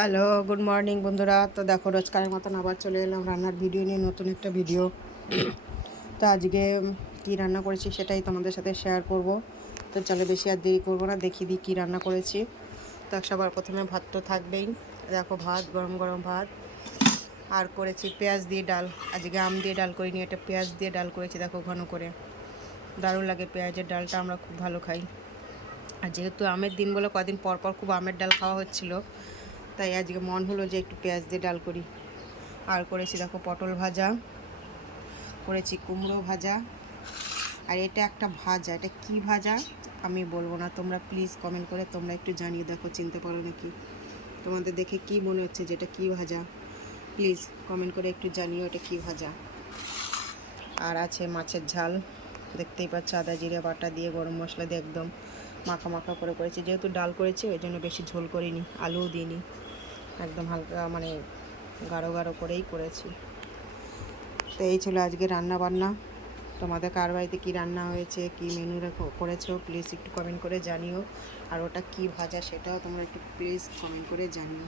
Hello, good morning বন্ধুরা। তো দেখো, রোজকারের মতন আবার চলে এলাম রান্নার ভিডিও নিয়ে, নতুন একটা ভিডিও। তো আজকে কি রান্না করেছি সেটাই তোমাদের সাথে শেয়ার করব। তো চলে, বেশি আর দেরি করব না, দেখি দিই কী রান্না করেছি। তো সবার প্রথমে ভাত তো থাকবেই। দেখো, ভাত, গরম গরম ভাত। আর করেছি পেঁয়াজ দিয়ে ডাল। আজকে আম দিয়ে ডাল করিনি এটা পেঁয়াজ দিয়ে ডাল করেছি, দেখো ঘন করে। দারুণ লাগে পেঁয়াজের ডালটা, আমরা খুব ভালো খাই। আর যেহেতু আমের দিন বলে কদিন পর পর খুব আমের ডাল খাওয়া হচ্ছিল তাই আজকে মন হলো যে একটু পেঁয়াজ দিয়ে ডাল করি। আর করেছি দেখো পটল ভাজা, করেছি কুমড়ো ভাজা। আর এটা একটা ভাজা, এটা কি ভাজা আমি বলব না, তোমরা প্লিজ কমেন্ট করে তোমরা একটু জানিয়ে দেখো, চিনতে পারো নাকি? তোমাদের দেখে কি মনে হচ্ছে যে এটা কী ভাজা? প্লিজ কমেন্ট করে একটু জানিও এটা কী ভাজা। আর আছে মাছের ঝাল, দেখতেই পাচ্ছ আদা, জিরে, বাটা দিয়ে গরম মশলা দিয়ে একদম মাখা মাখা করে করেছি। যেহেতু ডাল করেছি, ওই জন্য বেশি ঝোল করিনি, আলুও দিইনি। একদম হালকা মানে গাঢ় গাঢ় করেই করেছি। তো এই ছিল আজকে রান্না বান্না। তোমাদের কার বাড়িতে কী রান্না হয়েছে, কি মেনু করেছ প্লিজ একটু কমেন্ট করে জানিও। আর ওটা কি ভাজা সেটাও তোমরা একটু প্লিজ কমেন্ট করে জানিও।